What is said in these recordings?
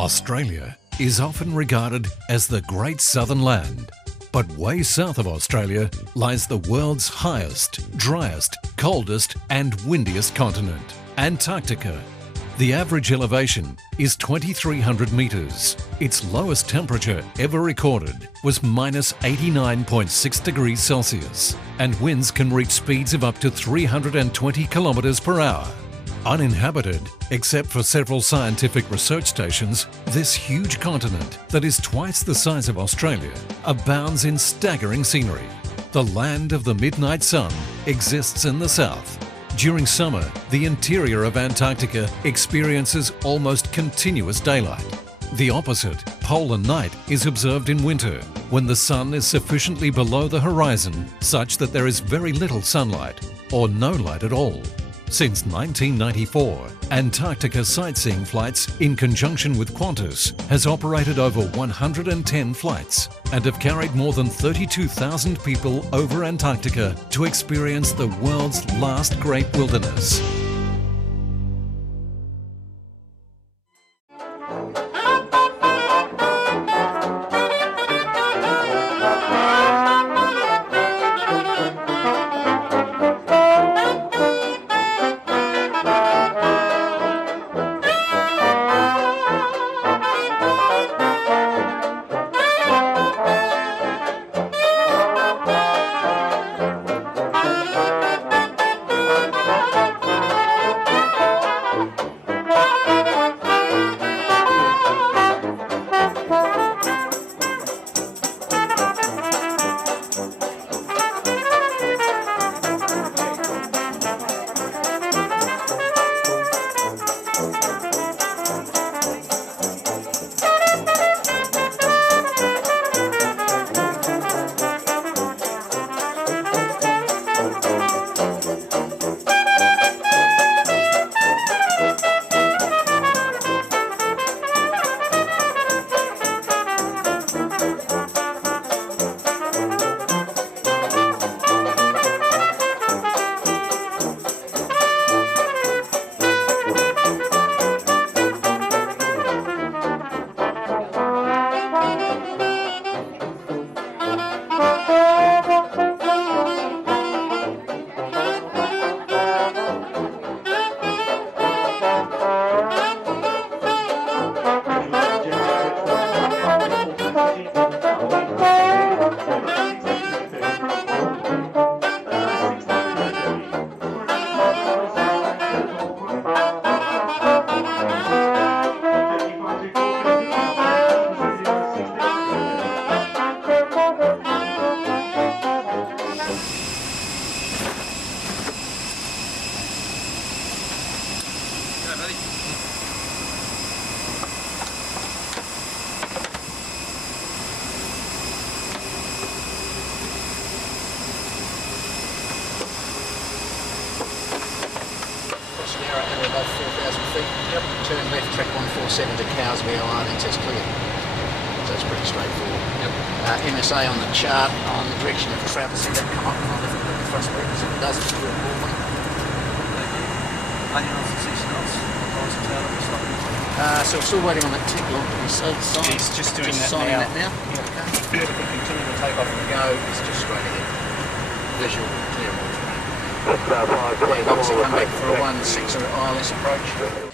Australia is often regarded as the Great Southern Land, but way south of Australia lies the world's highest, driest, coldest and windiest continent, Antarctica. The average elevation is 2,300 metres. Its lowest temperature ever recorded was minus 89.6 degrees Celsius, and winds can reach speeds of up to 320 kilometres per hour. Uninhabited, except for several scientific research stations, this huge continent that is twice the size of Australia abounds in staggering scenery. The land of the midnight sun exists in the south. During summer, the interior of Antarctica experiences almost continuous daylight. The opposite, polar night, is observed in winter, when the sun is sufficiently below the horizon such that there is very little sunlight, or no light at all. Since 1994, Antarctica sightseeing flights in conjunction with Qantas has operated over 110 flights and have carried more than 32,000 people over Antarctica to experience the world's last great wilderness. Above 4,000 feet. Yep. Turn left, track 147 to Cowsby Island, test clear. So it's pretty straightforward. Yep. MSA on the chart on the direction of travel. See that come up on the left a little bit frustrating as it does. It's real warm. 80 knots and 60 knots. So we're still waiting on that tick lock. He's just doing that now. Yeah. Okay. If we continue to take off and go, it's just straight ahead. Visual, clear. Obviously come back for a 1-6 ILS approach.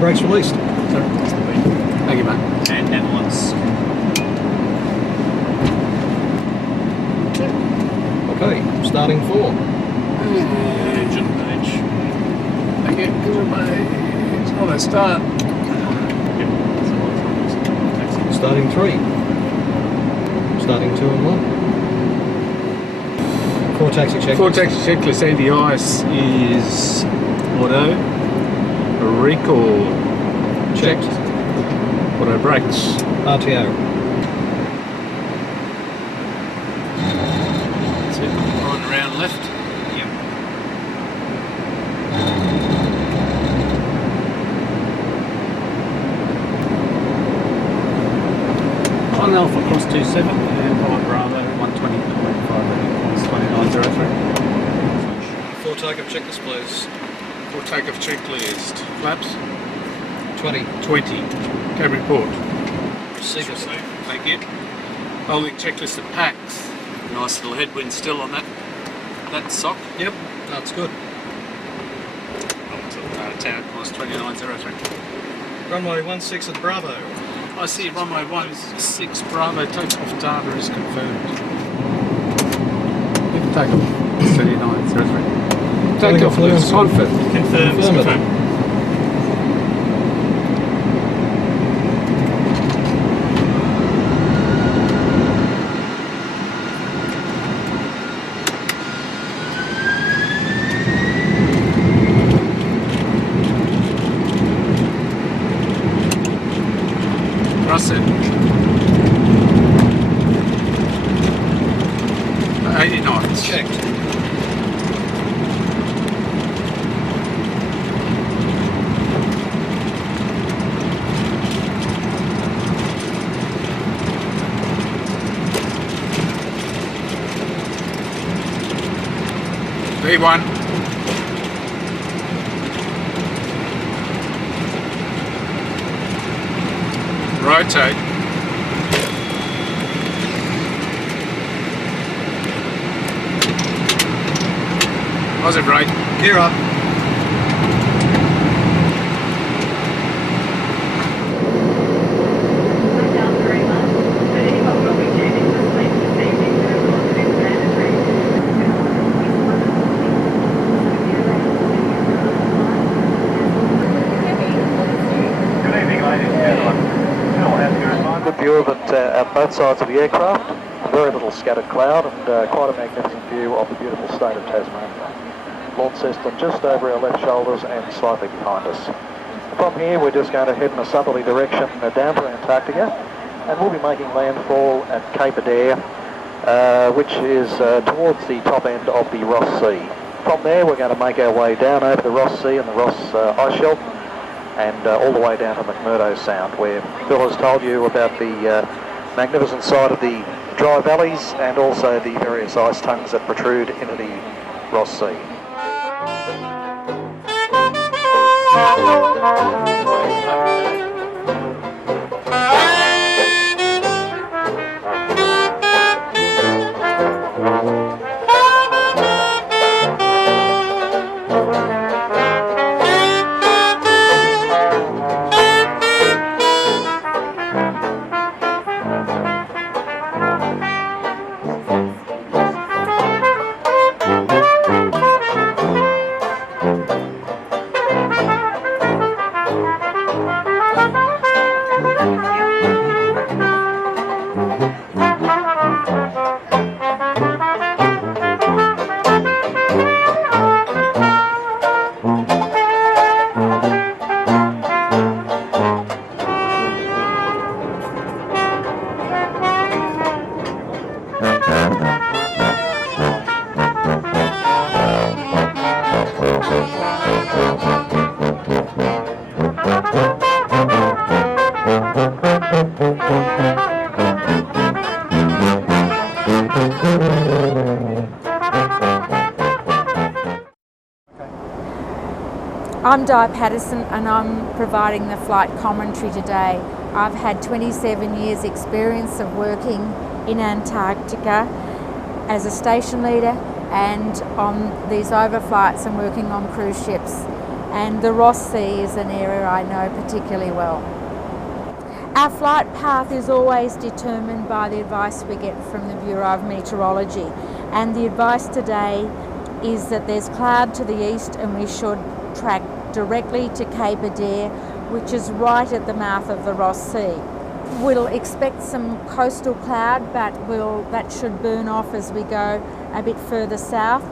brakes released. Thank you, mate. And ambulance. Okay, starting 4. Engine page. Okay, give it my... Oh, let's start. Starting 3. Starting 2 and 1. 4 taxi checklist. 4 taxi checklist. ADIs is auto. Recall checked. auto brakes. RTO. That's it. On around left. Yep. On Alpha Cross 27 and on Bravo 120.5 2903. 4 takeoff checklist, please. 4 takeoff checklist. Flaps 20. 20. Cab report. Receive it. Thank you. Holding checklist of packs. Nice little headwind still on that sock. Yep, that's good. Tower course 2903. Runway 16 at Bravo. I see runway 16 Bravo takeoff data is confirmed. Takeoff 3903. Takeoff is confirmed. Confirmed. Russell. 80 knots. Checked. V1. Rotate. Positive right. Gear up. View of it at both sides of the aircraft, very little scattered cloud and quite a magnificent view of the beautiful state of Tasmania. Launch system just over our left shoulders and slightly behind us. From here we're just going to head in a southerly direction down to Antarctica, and we'll be making landfall at Cape Adair, which is towards the top end of the Ross Sea. From there we're going to make our way down over the Ross Sea and the Ross ice shelf, and all the way down to McMurdo Sound, where Phil has told you about the magnificent sight of the dry valleys and also the various ice tongues that protrude into the Ross Sea. I'm Di Patterson and I'm providing the flight commentary today. I've had 27 years experience of working in Antarctica as a station leader and on these overflights and working on cruise ships. and the Ross Sea is an area I know particularly well. Our flight path is always determined by the advice we get from the Bureau of Meteorology, and the advice today is that there's cloud to the east and we should track directly to Cape Adair, which is right at the mouth of the Ross Sea. We'll expect some coastal cloud, but that should burn off as we go a bit further south,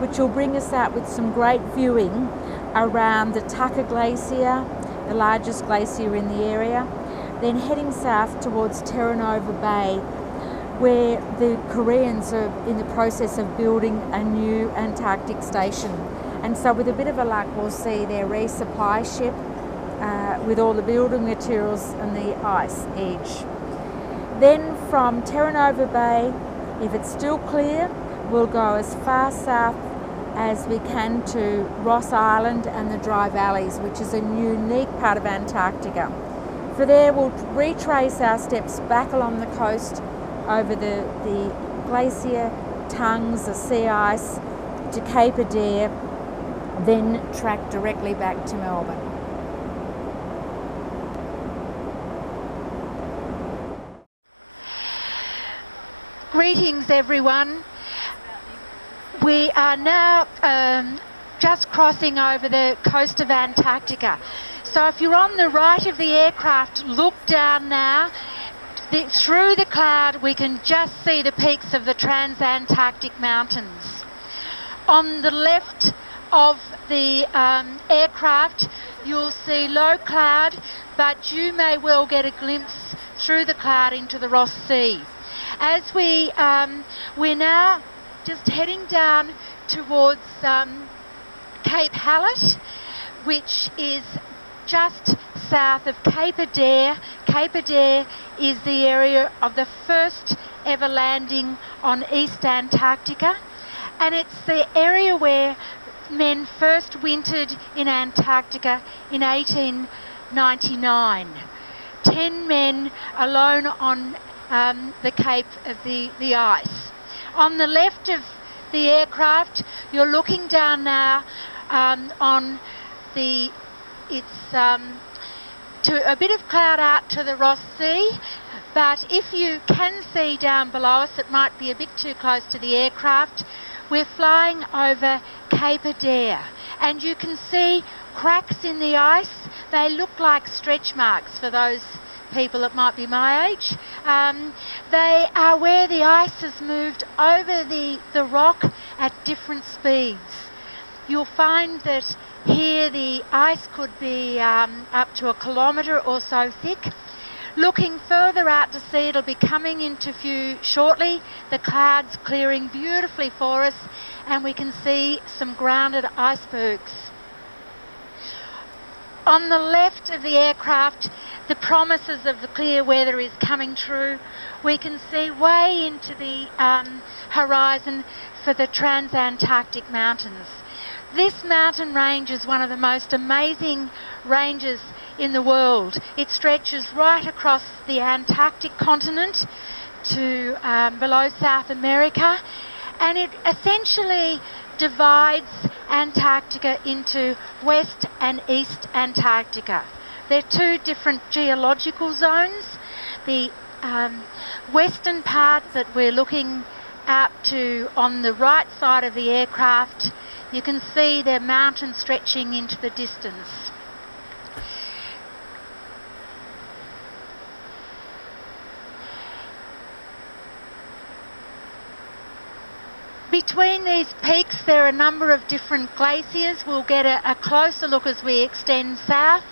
which will bring us out with some great viewing around the Tucker Glacier, the largest glacier in the area, then heading south towards Terra Nova Bay, where the Koreans are in the process of building a new Antarctic station. And so with a bit of a luck, we'll see their resupply ship with all the building materials and the ice edge. Then from Terra Nova Bay, if it's still clear, we'll go as far south as we can to Ross Island and the Dry Valleys, which is a unique part of Antarctica. For there, we'll retrace our steps back along the coast over the glacier tongues, the sea ice, to Cape Adair, then track directly back to Melbourne. Greetings everyone. We are now just crossing over the coast of Antarctica. So if you're on the right of the aircraft, look down now. Through the cloud we can just see the peaks of the Transantarctic Mountains. On the left of the aircraft you'll see low cloud, but you may well get a glimpse through the cloud into the Ross Sea. As we're now just heading down towards Cape Hallett, which is just south of Cape Adair. Cape Adair is the area of the first ever landing on East Antarctica, and it's the area where men first wintered in Antarctica in 1899. 10 men alone on the Cape of the ice. On the left of the aircraft, you're looking down now on the, to a bit of cloud out to the Ross Sea, but if you can see down below us, it might be a bit too close to the aircraft. We're flying over Cape Adair, and you can see cracks in the ice. They look like stretch marks for those people that might be my age. They are where the ice has moved over the rock at different speeds. You'll find that here the ice could be up to 1 kilometre or so thick. Looking further out to sea, it'll be coming into view shortly. The clouds clearing beautifully for us, and we can see some grounded icebergs. On the left of the aircraft, the promises of the clear weather is coming true. We can see way into the horizon for the Transantarctic Mountains. This mountain range is one of the most amazing ranges in the world. It stretches right across the Antarctic continent to below South America, and it essentially divides Antarctica into West and East Antarctica. They're two different geological zones. The western part that we're looking out to on the right side of the aircraft, you can see the mountains stretching into the distance. Between these peaks there are a number of different glaciers. We'll get a closer look as we extend south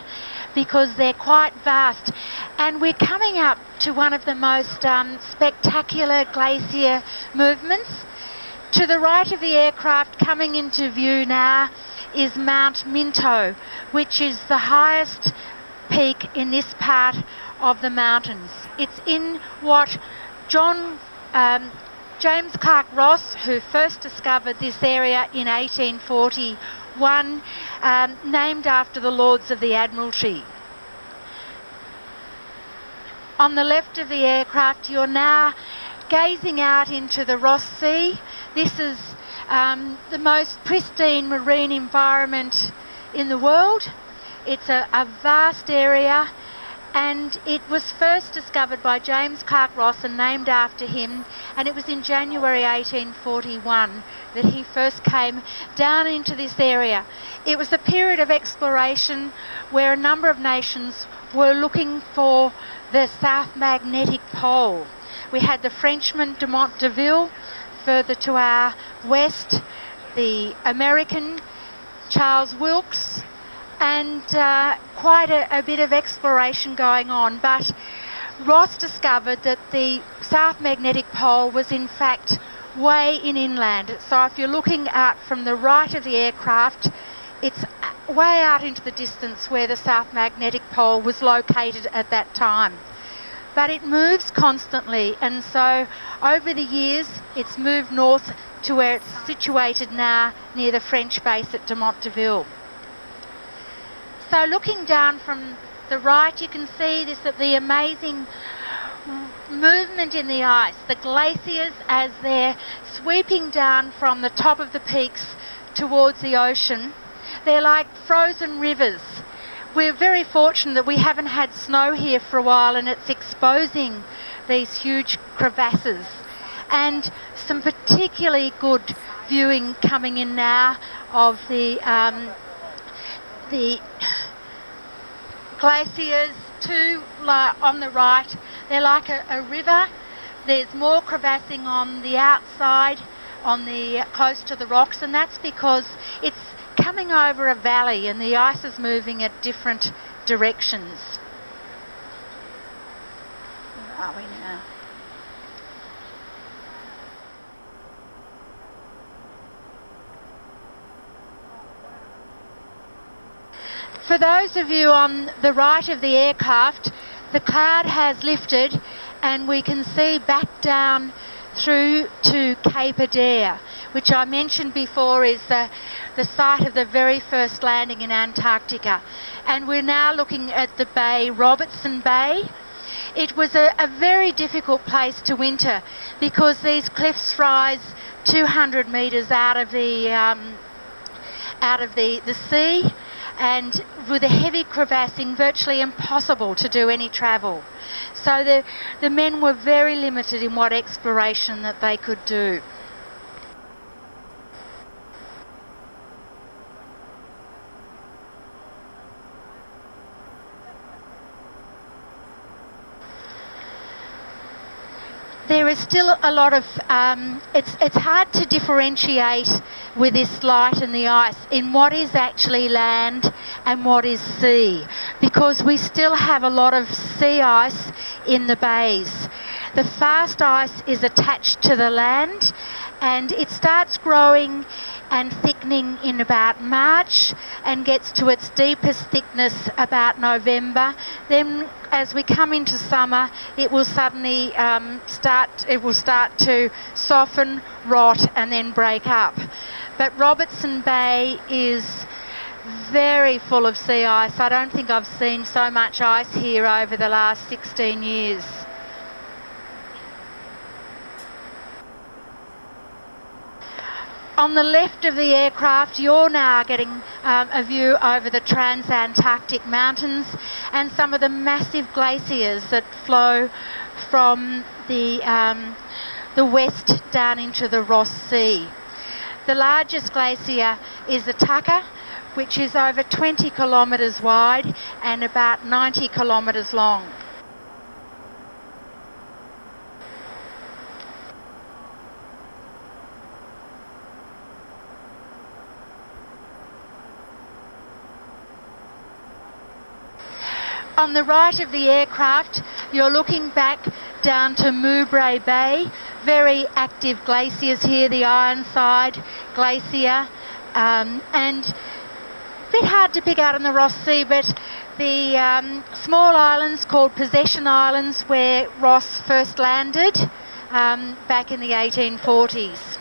because they're quite vast. And we're coming up to one of the most spectacular glacier movements. To the right of the aircraft, coming into view now, is Mount Minto, which is the highest peak in this part of the mountains. It's in what James Clark Ross, who first discovered this area in 1841, named after the Lords of the Admiralty. On the left of the aircraft, you're now gazing out into the Ross Sea. This is the most pristine marine environment in the world. It's a vast area, and it was first discovered by James Clark Ross and named after him, and it was in January 1841 that he first came down into this area. It was a period of exploration where a number of nations were looking for the South Magnetic Pole. We had the Frenchman de Monteville further to our west, the American Charles Wilkes, and quite a bit of exploration going on. But Ross discovered that the South Magnetic Pole was in fact way in inland. So if you're looking out from the right of the aircraft, it's way out into the distance where the South Magnetic Pole was located at that time. But it moves constantly, and so over the years it's moved north to where it's situated now near the French base at de Monteville. So looking down from the right, you can see the amazing movement in the ice, the glaciers as they're sweeping down from the top of the peaks towards the ocean. They're like frozen rivers. We're very fortunate that we haven't had snow here for a while, and it's exposing these huge crevasses. And some particularly good viewing coming in now of the glaciers on the right. They're like a river. There's more crevassing on the outside, close to the rocks, and that's because it's coming over a valley and the ice is moving at different directions. Where are we now? For those of you on the right of the aircraft, the cloud has lifted and we can see back down through to Cape Adair, which I mentioned before is the site of the very first landing in Antarctica. And we're now looking at the bay, Robertson Bay. It was a very difficult place to winter because these cliffs rise 200 metres out of the sea, and with a heavy crevassing, virtually impossible to do any travel. So the men were very limited in what exploration that they could do. There is still a lot of, it's hard to differentiate with this light and the ice in what is actually land and what is sea, because we still have a lot of sea ice in the bays. The fast ice is attached to the land and it starts growing and thickening in about March and gets to its deepest thickness about November. Then as we come into summer, it will suddenly start to soften, rot and then break up. But Robertson Bay is very full of sea ice. I don't think I've seen so much ice here over the last 16 years. On the left of the aircraft, you're now getting a view over the Transantarctic Mountains and some of the massive glaciers that flow from the west down into the Ross Sea. The largest glacier is the Tucker, which is over 20 kilometres wide and about 90 kilometres long. On the right of the aircraft, you're looking back down to Mowbray Bay. Very active glaciers here, the Ironside Glacier, and a bit hard to pick out in the Ross Sea, but the small islands called Possession Islands where Ross first landed back in the 1840s.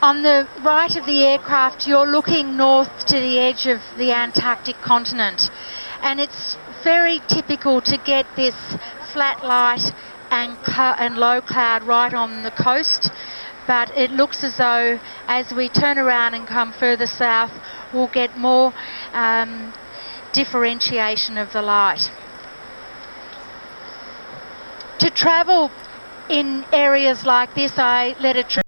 On the right of the aircraft, you're looking north to the edge of the Antarctic continent, and it's very typical to get this flat light and low cloud right on the coast, but it looks as though as we turn around and come further south, we'll get more differentiation of the light. To travel in areas like this, I led a trip